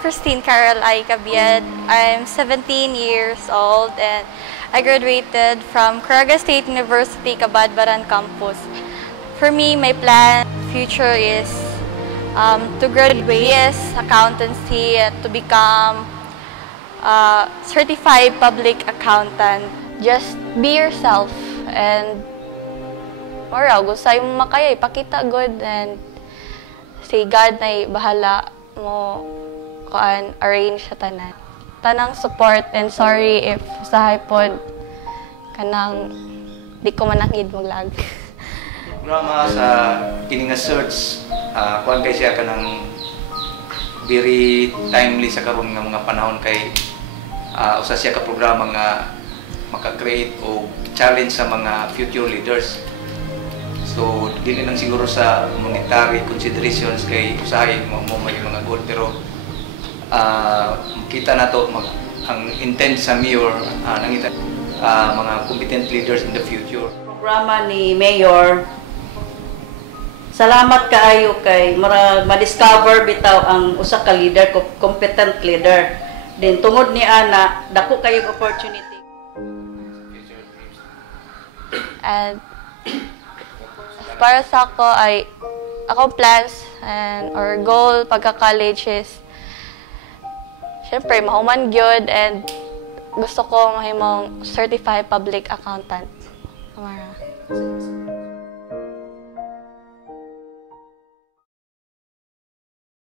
Christine Carol I. Cabiet. I'm 17 years old and I graduated from Caraga State University, Cabadbaran campus. For me, my plan future is to graduate BS Accountancy and to become a certified public accountant. Just be yourself and gusto mo makaya, ipakita good and say God na bahala mo kuan arrange sa tanan. Tanang support and sorry if usahay pod kanang di ko manakid maglag. Programa sa kini nga search kuan kay siya kanang very timely sa karon nga mga panahon kay usa siya ka programa nga maka-create o challenge sa mga future leaders. So, dili lang siguro sa monetary considerations kay usahay mo may mga goal pero kita na to ang intent sa mayor nangita mga competent leaders in the future. Programa ni Mayor, salamat kaayo kay ma-discover bitaw ang usa ka leader, competent leader. Din tungod ni ana dako kayong opportunity. And para sa ako ay ako plans and or goal pagka-college is syempre mahuman gyud and gusto ko mahimong certified public accountant. Amara.